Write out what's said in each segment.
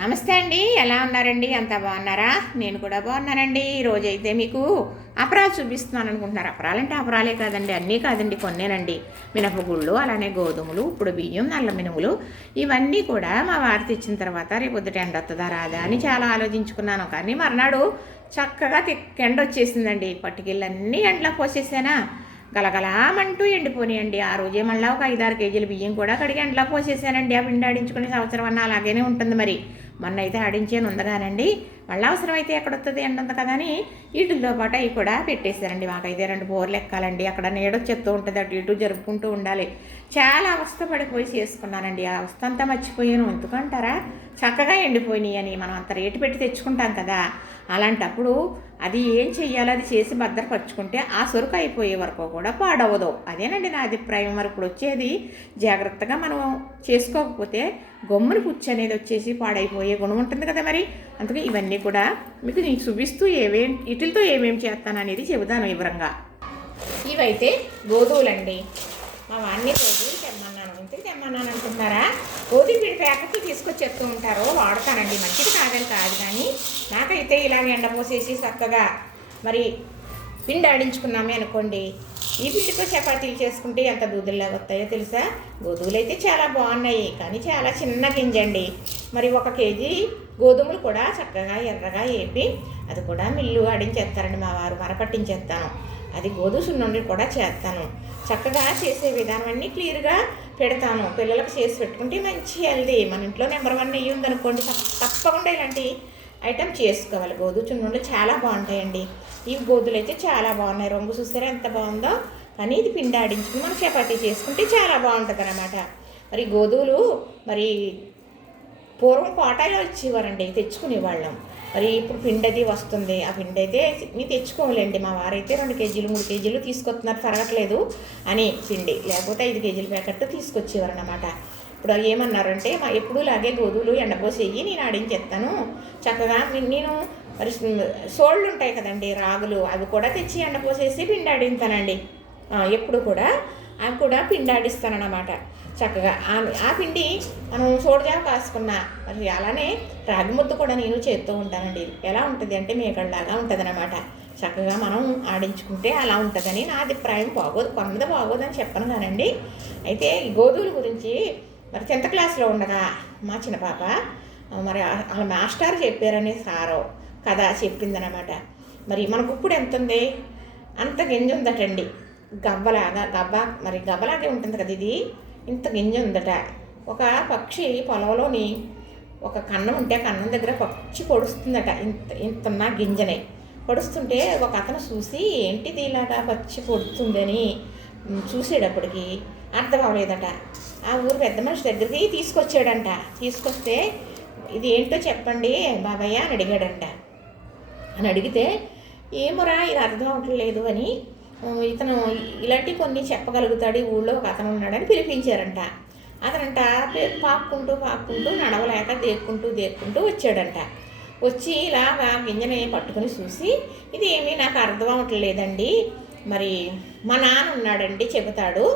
నమస్తే అండి. ఎలా ఉన్నారండి? అంతా బాగున్నారా? నేను కూడా బాగున్నానండి. ఈరోజైతే మీకు అపరాలు చూపిస్తున్నాను అనుకుంటున్నారు. అపరాలంటే అపరాలే కాదండి, అన్నీ కాదండి, కొన్నేనండి. మినపగుళ్ళు, అలానే గోధుమలు, ఇప్పుడు బియ్యం, నల్ల మినుములు, ఇవన్నీ కూడా మా వారు తెచ్చిన తర్వాత రేపు పొద్దుట ఎండ వస్తుందా రాదా అని చాలా ఆలోచించుకున్నాను. కానీ మర్నాడు చక్కగా ఎండ వచ్చేసిందండి. పట్టుకెళ్ళన్నీ ఎండలో పోసేసానా, గలగలామంటూ ఎండిపోయినాయండి. ఆ రోజే మళ్ళీ ఒక 5-6 కేజీల బియ్యం కూడా కడిగి ఎండలో పోసేసానండి. ఆ పిండి ఆడించుకునే సంవత్సరం అన్న అలాగనే ఉంటుంది మరి. మొన్న అయితే ఆడించాను ఉందగానండి. మళ్ళీ అవసరమైతే ఎక్కడొస్తుంది ఎండ ఉంది కదా అని వీటితో పాటు అవి కూడా పెట్టేశారండి. మాకైతే 2 బోర్లు ఎక్కాలండి. అక్కడ నీడొచ్చేస్తూ ఉంటుంది, అటు ఇటు జరుపుకుంటూ ఉండాలి. చాలా అవస్థ పడిపోయి చేసుకున్నానండి. ఆ అవస్థ అంతా మర్చిపోయాను. ఎందుకంటారా, చక్కగా ఎండిపోయినాయి అని మనం అంత రేటు పెట్టి తెచ్చుకుంటాం కదా. అలాంటప్పుడు అది ఏం చెయ్యాలో అది చేసి భద్రపరుచుకుంటే ఆ సరుకు అయిపోయే వరకు కూడా పాడవదు. అదేనండి నా అభిప్రాయం. మరి ఇప్పుడు వచ్చేది జాగ్రత్తగా మనం చేసుకోకపోతే గమ్ముని పుచ్చు అనేది వచ్చేసి పాడైపోయే గుణం ఉంటుంది కదా. మరి అందుకే ఇవన్నీ కూడా మీకు నేను చూపిస్తూ వీటితో ఏమేమి చేస్తాననేది చెబుతాను వివరంగా. ఇవైతే గోధువులండి. మా వాడిని గోధువులు తెమ్మన్నాను. ఇంటికి తెమ్మన్నాను అనుకుంటారా, గోధుమ పిండి ప్యాకెట్లు తీసుకొచ్చేస్తూ ఉంటారు. వాడతానండి, మంచిది కాదని కాదు, కానీ నాకైతే ఇలాగ ఎండపోసేసి చక్కగా మరి పిండి ఆడించుకున్నామే అనుకోండి, ఈ పిండితో చపాతీలు చేసుకుంటే ఎంత దూదుల్లాగా వస్తాయో తెలుసా. గోధుమలు అయితే చాలా బాగున్నాయి, కానీ చాలా చిన్న గింజండి. మరి 1 కేజీ గోధుమలు కూడా చక్కగా ఎర్రగా వేపి అది కూడా మిల్లు ఆడించేస్తారండి మా వారు. మరపట్టించేస్తాను. అది గోధుమ సున్నుండి కూడా చేస్తాను. చక్కగా చేసే విధానం అన్నీ క్లియర్గా పెడతాను. పిల్లలకు చేసి పెట్టుకుంటే మంచి హెల్దీ. మన ఇంట్లో నెంబర్ 1 నెయ్యి ఉందనుకోండి, తప్పకుండా ఇలాంటి ఐటెం చేసుకోవాలి. గోధుమ చున్నుండి చాలా బాగుంటాయండి. ఈ గోధులు అయితే చాలా బాగున్నాయి. రంగు చూసారా ఎంత బాగుందో. కానీ ఇది పిండి ఆడించుకుని మనం చపాతీ చేసుకుంటే చాలా బాగుంటుంది అన్నమాట. మరి గోధుమలు మరి పూర్వం కోటాలో వచ్చేవారండి, తెచ్చుకునేవాళ్ళం. మరి ఇప్పుడు పిండి అది వస్తుంది. ఆ పిండి అయితే మీ తెచ్చుకోవాలండి. మా వారైతే 2 కేజీలు 3 కేజీలు తీసుకొస్తున్నారు, తరగట్లేదు అని పిండి, లేకపోతే 5 కేజీల ప్యాకెట్ తీసుకొచ్చేవారు అన్నమాట. ఇప్పుడు ఏమన్నారంటే, ఎప్పుడు లాగే గోధుమలు ఎండపోసేయి, నేను ఆడించేస్తాను చక్కగా. నేను మరి సోళ్ళు ఉంటాయి కదండి, రాగులు, అవి కూడా తెచ్చి ఎండపోసేసి పిండి ఆడింతానండి. ఎప్పుడు కూడా అవి కూడా పిండి ఆడిస్తానన్నమాట చక్కగా. ఆ పిండి మనం సోడిజావ కాసుకున్నా, మరి అలానే రాగి ముద్ద కూడా నేను చేస్తూ ఉంటానండి. ఎలా ఉంటుంది అంటే మేకల్లాగా ఉంటుంది అన్నమాట. చక్కగా మనం ఆడించుకుంటే అలా ఉంటుందని నా అభిప్రాయం. బాగోదు, కొన్నది బాగోదని చెప్పను కానండి. అయితే ఈ గోధుమల గురించి మరి 10th క్లాస్లో ఉండగా మా చిన్న పాప మరి వాళ్ళ మాస్టర్ చెప్పారని సారో కథ చెప్పిందనమాట. మరి మనకు ఇప్పుడు ఎంత ఉంది, అంత గింజ ఉందటండి. మరి గవ్వలాగే ఉంటుంది కదా ఇది, ఇంత గింజ ఉందట. ఒక పక్షి పొలంలోని ఒక కన్నం ఉంటే కన్నం దగ్గర పక్షి పొడుస్తుందట. ఇంతన్న గింజనే పొడుస్తుంటే ఒక అతను చూసి ఏంటిది ఇలాగా పక్షి పొడుతుందని చూసేటప్పటికి అర్థం అవ్వలేదట. ఆ ఊరు పెద్ద మనిషి దగ్గరికి తీసుకొచ్చాడంట. తీసుకొస్తే ఇది ఏంటో చెప్పండి బాబయ్య అని అడిగాడంట. అని అడిగితే ఏమోరా ఇది అర్థం అవ్వట్లేదు అని, ఇతను ఇలాంటి కొన్ని చెప్పగలుగుతాడు ఈ ఊళ్ళో ఒక అతను ఉన్నాడని పిలిపించారంట. అతనంట పాక్కుంటూ నడవలేక దేక్కుంటూ వచ్చాడంట. వచ్చి ఇలాగా గింజని పట్టుకుని చూసి ఇది ఏమీ నాకు అర్థం అవ్వట్లేదండి, మరి మా నాన్న ఉన్నాడండి చెబుతాడు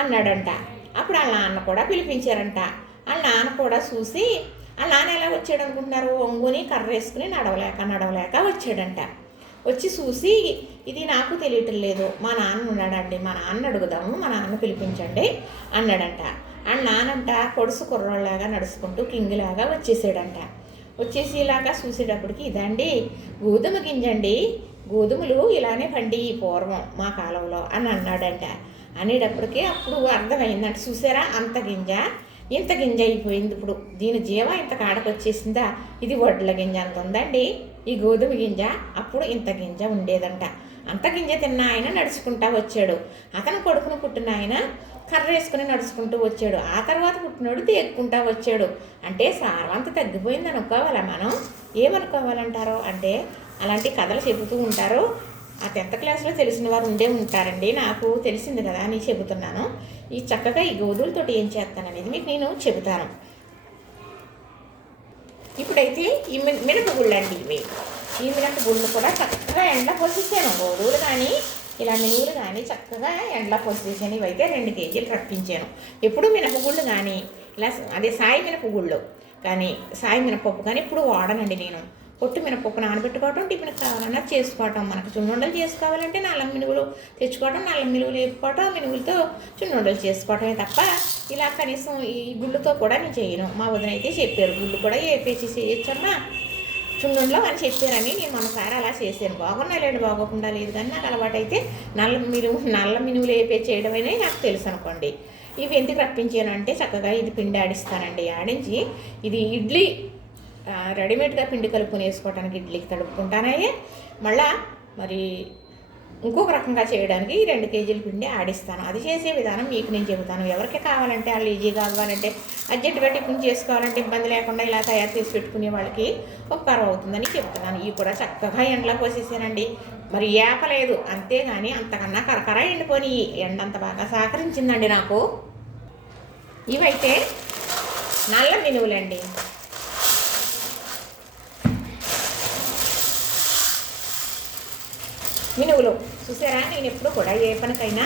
అన్నాడంట. అప్పుడు వాళ్ళ నాన్న కూడా పిలిపించారంట. వాళ్ళ నాన్న కూడా చూసి, వాళ్ళ నాన్న ఎలా వచ్చాడు అనుకుంటున్నారు, ఒంగుని కర్ర వేసుకుని నడవలేక వచ్చాడంట. వచ్చి చూసి ఇది నాకు తెలియటం లేదు, మా నాన్న ఉన్నాడండి, మా నాన్న అడుగుదాము, మా నాన్న పిలిపించండి అన్నాడంట. వాళ్ళ నాన్నంట పొడుసు కుర్రోళ్ళలాగా నడుచుకుంటూ కింగిలాగా వచ్చేసాడంట. వచ్చేసి ఇలాగా చూసేటప్పటికి ఇదండి గోధుమ గింజండి, గోధుమలు ఇలానే పండి పూర్వం మా కాలంలో అని అన్నాడంట. అనేటప్పటికీ అప్పుడు అర్థమైందంట. చూసారా ఇంత గింజ అయిపోయింది. ఇప్పుడు దీని జీవం ఇంత కాడకు వచ్చేసిందా, ఇది వడ్ల గింజ అంత ఉందండి ఈ గోధుమ గింజ. అప్పుడు ఇంత గింజ ఉండేదంట. అంత గింజ తిన్న ఆయన నడుచుకుంటా వచ్చాడు. అతను కొడుకును పుట్టిన ఆయన కర్ర వేసుకుని నడుచుకుంటూ వచ్చాడు. ఆ తర్వాత పుట్టినోడు దేక్కుంటా వచ్చాడు. అంటే సారం అంత తగ్గిపోయింది అనుకోవాలా మనం? ఏమనుకోవాలంటారో అంటే అలాంటి కథలు చెబుతూ ఉంటారు. ఆ 10th క్లాస్లో తెలిసిన వారు ఉంటారండి. నాకు తెలిసింది కదా అని చెబుతున్నాను. ఈ చక్కగా ఈ గోధుమలతోటి ఏం చేస్తాననేది మీకు నేను చెబుతాను. ఇప్పుడైతే ఈ మినపగుళ్ళు అండి. ఈ మినపగుళ్ళు కూడా చక్కగా ఎండలో పోసేసాను. గోధుమలు కానీ ఇలా మినువులు కానీ చక్కగా ఎండలో పోసేసాను. ఇవైతే 2 కేజీలు రప్పించాను. ఎప్పుడు మినపగుళ్ళు కానీ ఇలా అదే సాయి మినపగుళ్ళు కానీ సాయి మినపప్పు కానీ ఇప్పుడు వాడనండి నేను. పొట్టు మినపప్పు నానబెట్టుకోవటం, టిఫిన్ కావాలన్నా చేసుకోవటం. మనకు చున్నుండలు చేసుకోవాలంటే నల్ల మినుగులు తెచ్చుకోవటం, నల్ల మినుగులు వేపుకోవటం, మినుగులతో చున్నుండలు చేసుకోవటమే తప్ప ఇలా కనీసం ఈ గుళ్ళతో కూడా నేను చేయను. మా వదిన అయితే చెప్పారు గుళ్ళు కూడా వేపేసి చేయొచ్చన్నా చున్నుండలో అని చెప్పారని నేను మనసారి అలా చేశాను. బాగున్నాయి లేండి, బాగోకుండా లేదు, కానీ నాకు అలవాటు అయితే నల్ల మినుగులు వేపే చేయడం అనేది నాకు తెలుసు అనుకోండి. ఇవి ఎందుకు రప్పించాను అంటే చక్కగా ఇది పిండి ఆడిస్తానండి. ఆడించి ఇది ఇడ్లీ రెడీమేడ్గా పిండి కలుపుకొని వేసుకోవడానికి ఇడ్లీకి తడుపుకుంటానయ్యే. మళ్ళా మరి ఇంకొక రకంగా చేయడానికి 2 కేజీల పిండి ఆడిస్తాను. అది చేసే విధానం మీకు నేను చెబుతాను. ఎవరికి కావాలంటే వాళ్ళు ఈజీగా కావాలంటే అర్జెంటుగా టిఫిన్ చేసుకోవాలంటే ఇబ్బంది లేకుండా ఇలా తయారు చేసి పెట్టుకునే వాళ్ళకి ఉపకారం అవుతుందని చెబుతున్నాను. ఇవి కూడా చక్కగా ఎండలో పోసేసానండి. మరి ఏపలేదు, అంతేగాని అంతకన్నా కరకర ఎండిపోయి ఎండంత బాగా సహకరించిందండి నాకు. ఇవైతే నల్ల మినువులండి. మినువులు చూసారా, నేను ఎప్పుడు కూడా ఏ పనికైనా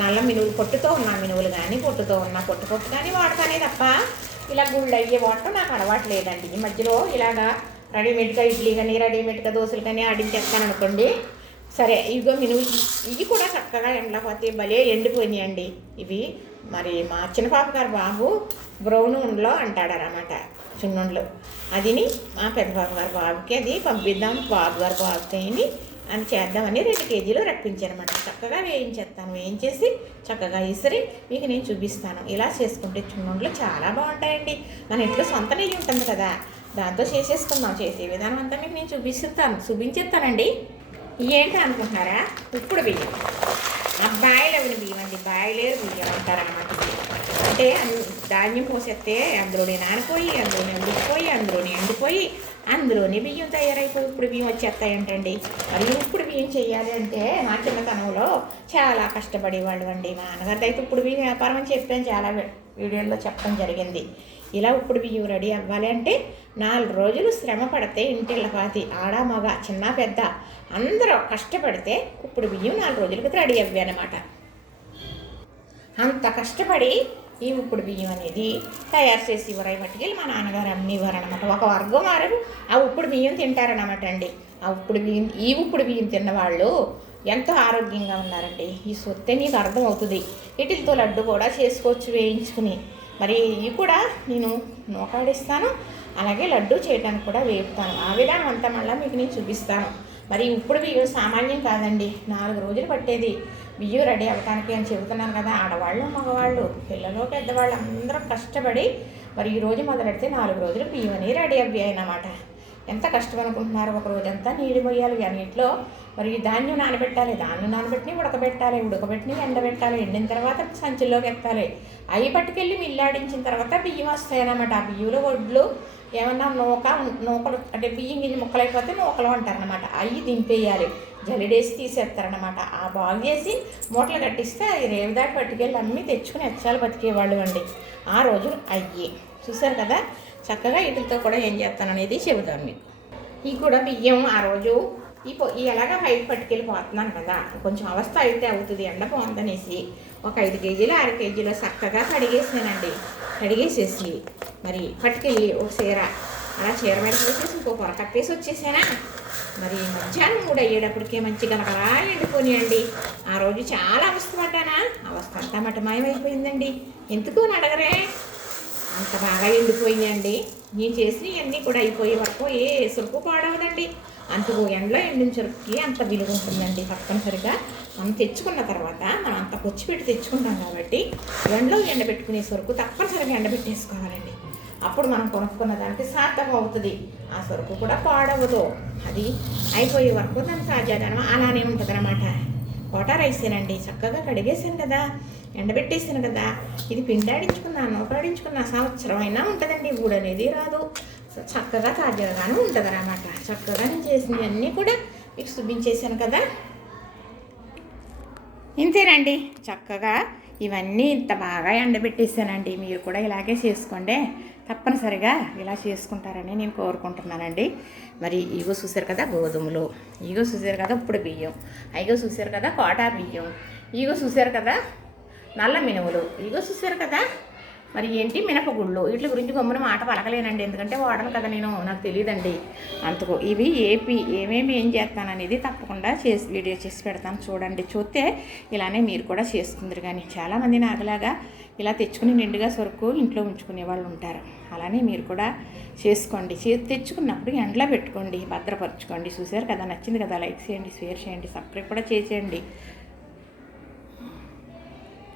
నల్ల మినువులు, పొట్టుతో ఉన్న మినువులు కానీ పొట్టుతో ఉన్న పొట్టు కానీ వాడతానే తప్ప ఇలా గుళ్ళు అయ్యే వాడటం నాకు అలవాటు లేదండి. ఈ మధ్యలో ఇలాగా రెడీమేడ్గా ఇడ్లీ కానీ రెడీమేడ్గా దోశలు కానీ ఆడించేస్తాను అనుకోండి. సరే ఇవిగో మినువు, ఇవి కూడా చక్కగా ఎండకపోతే భలే ఎండిపోయినాయండి ఇవి. మరి మా చిన్నపాప గారు బాబు బ్రౌన్ ఉండలో అంటాడనమాట చున్నుండలు. అదిని మా పెద్దపాప గారు బాబుకి అది పంపిద్దాం, బాబు గారు బాబుకి అని చేద్దామని 2 కేజీలు రప్పించానమాట. చక్కగా వేయించేస్తాను. వేయించేసి చక్కగా ఇసిరి మీకు నేను చూపిస్తాను. ఇలా చేసుకుంటే చున్నుండలు చాలా బాగుంటాయండి. మన ఇంట్లో సొంత నెయ్యి ఉంటుంది కదా, దాంతో చేసేసుకుందాం. చేసే విధానం అంతా మీకు నేను చూపించేస్తానండి. ఏంటి అనుకుంటున్నారా, ఇప్పుడు బియ్యం బాయిల్ అవిన బియ్యం అండి, బాయిలేరు బియ్యం అంటారనమాట. అంటే ధాన్యం పోసేస్తే అందులోనే నానిపోయి, అందులోనే ఉడికిపోయి, అందులోనే ఎండిపోయి, అందులోనే బియ్యం తయారైపోయి ఇప్పుడు బియ్యం వచ్చేస్తాయంటండి. మరి ఇప్పుడు బియ్యం చేయాలి అంటే మా చిన్నతనంలో చాలా కష్టపడేవాళ్ళు అండి. మా నాన్నగారితో అయితే ఇప్పుడు బియ్యం వ్యాపారం అని చెప్పాను, చాలా వీడియోల్లో చెప్పడం జరిగింది. ఇలా ఇప్పుడు బియ్యం రెడీ అవ్వాలి అంటే 4 రోజులు శ్రమ పడితే ఇంటిళ్ళపాతి ఆడ మగ చిన్న పెద్ద అందరూ కష్టపడితే ఇప్పుడు బియ్యం 4 రోజులకి రెడీ అవ్వాయన్నమాట. అంత కష్టపడి ఈ ఉప్పుడు బియ్యం అనేది తయారు చేసి ఇవ్వరాయి మట్టుకెళ్ళి మా నాన్నగారు అమ్మేవారు అనమాట. ఒక వర్గం వారు ఆ ఉప్పుడు బియ్యం తింటారనమాట అండి. ఈ ఉప్పుడు బియ్యం తిన్నవాళ్ళు ఎంతో ఆరోగ్యంగా ఉన్నారండి. ఈ సొత్తే మీకు అర్థం అవుతుంది. వీటితో లడ్డు కూడా చేసుకోవచ్చు వేయించుకుని. మరి ఇవి కూడా నేను నూకాడిస్తాను, అలాగే లడ్డు చేయడానికి కూడా వేపుతాను. ఆ విధానం అంతా మళ్ళీ మీకు నేను చూపిస్తాను. మరి ఇప్పుడు బియ్యం సామాన్యం కాదండి, 4 రోజులు పట్టేది బియ్యం రెడీ అవ్వటానికి అని చెబుతున్నాను కదా. ఆడవాళ్ళు మగవాళ్ళు పిల్లలు పెద్దవాళ్ళు అందరూ కష్టపడి మరి ఈరోజు మొదలెడితే 4 రోజులు బియ్యం అని రెడీ అయ్యాయి అన్నమాట. ఎంత కష్టం అనుకుంటున్నారు. ఒక రోజంతా నీళ్ళు పోయాలి, అన్నింటిలో మరి ధాన్యం నానబెట్టాలి, ధాన్యం నానబెట్టి ఉడకబెట్టి ఎండబెట్టాలి, ఎండిన తర్వాత సంచుల్లోకి ఎత్తాలి, అవి పట్టుకెళ్ళి మిల్లాడించిన తర్వాత బియ్యం వస్తాయన్నమాట. ఆ బియ్యంలో వడ్లు ఏమన్నా నూకలు అంటే బియ్యం గింజ ముక్కలు అయిపోతే నూకలు అంటారనమాట. అవి దింపేయాలి, జలిడేసి తీసేస్తారనమాట. ఆ బాగు చేసి మూటలు కట్టిస్తే అవి రేవుదాటి పట్టుకెళ్ళి అమ్మి తెచ్చుకుని ఎచ్చాలు బతికేవాళ్ళు అండి. ఆ రోజులు అయ్యి చూసారు కదా. చక్కగా వీటితో కూడా ఏం చేస్తాను అనేది చెబుతాను మీకు. ఇవి కూడా బియ్యం ఆ రోజు ఈ ఎలాగా బయట పట్టుకెళ్ళిపోతున్నాను కదా, కొంచెం అవస్థ అయితే అవుతుంది, ఎండ పోందనేసి ఒక 5 కేజీలు 6 కేజీలు చక్కగా కడిగేసానండి. కడిగేసేసి మరి పట్టుకెళ్ళి ఒక చీర అలా చీర మీద పోసేసి ఇంకో పొర కప్పేసి వచ్చేసానా. మరి మధ్యాహ్నం 3 అయ్యేటప్పటికే మంచి గనకలా ఎండిపోయాయండి. ఆ రోజు చాలా అవస్థ పడ్డానా, అవస్థ అంతా మటమాయమైపోయిందండి. ఎందుకు అని అడగరే, అంత బాగా ఎండిపోయిందండి. నేను చేసినవన్నీ కూడా అయిపోయే వరకు ఏ సురుకు పాడవదండి. అంతకు ఎండలో ఎండిన చెరుకుకి అంత విలువ ఉంటుందండి. తప్పనిసరిగా మనం తెచ్చుకున్న తర్వాత మనం అంత పెట్టి తెచ్చుకుంటాం కాబట్టి ఎండలో ఎండబెట్టుకునే సరుకు తప్పనిసరిగా ఎండబెట్టేసుకోవాలండి. అప్పుడు మనం కొనుక్కున్న దానికి సార్థకం అవుతుంది. ఆ సరుకు కూడా పాడవదు. అది అయిపోయే వరకు దాని తాజాదనం అలానే ఉంటుంది అన్నమాట. కోటా రైసేనండి, చక్కగా కడిగేసాను కదా, ఎండబెట్టేసాను కదా. ఇది నూకాడించుకున్నా సంవత్సరం అయినా ఉంటుందండి. ఊడు అనేది రాదు, చక్కగా తాజాగానే ఉంటుంది అన్నమాట. చక్కగా నేను చేసినవన్నీ కూడా మీకు చూపించేశాను కదా. ఇంతేనండి, చక్కగా ఇవన్నీ ఇంత బాగా ఎండబెట్టేసానండి. మీరు కూడా ఇలాగే చేసుకోండి, తప్పనిసరిగా ఇలా చేసుకుంటారని నేను కోరుకుంటున్నానండి. మరి ఇగో చూసారు కదా గోధుమలు, ఇగో చూసారు కదా ఇప్పుడు బియ్యం, ఇగో చూసారు కదా కోటా బియ్యం, ఇగో చూసారు కదా నల్ల మినుములు, ఇగో చూసారు కదా మరి ఏంటి మినపగుళ్ళు వీటి గురించి గమ్మున మాట పలకలేనండి, ఎందుకంటే వాడను కదా నేను, నాకు తెలియదండి అంతకు. ఇవి ఏమేమి ఏం చేస్తాననేది తప్పకుండా వీడియో చేసి పెడతాను, చూడండి. చూస్తే ఇలానే మీరు కూడా చేసుకుందరు. కానీ చాలామంది నాకులాగా ఇలా తెచ్చుకుని నిండుగా సరుకు ఇంట్లో ఉంచుకునే వాళ్ళు ఉంటారు. అలానే మీరు కూడా చేసుకోండి. తెచ్చుకున్నప్పుడు ఎండలో పెట్టుకోండి, భద్రపరచుకోండి. చూసారు కదా, నచ్చింది కదా, లైక్ చేయండి, షేర్ చేయండి, సబ్స్క్రైబ్ కూడా చేసేయండి.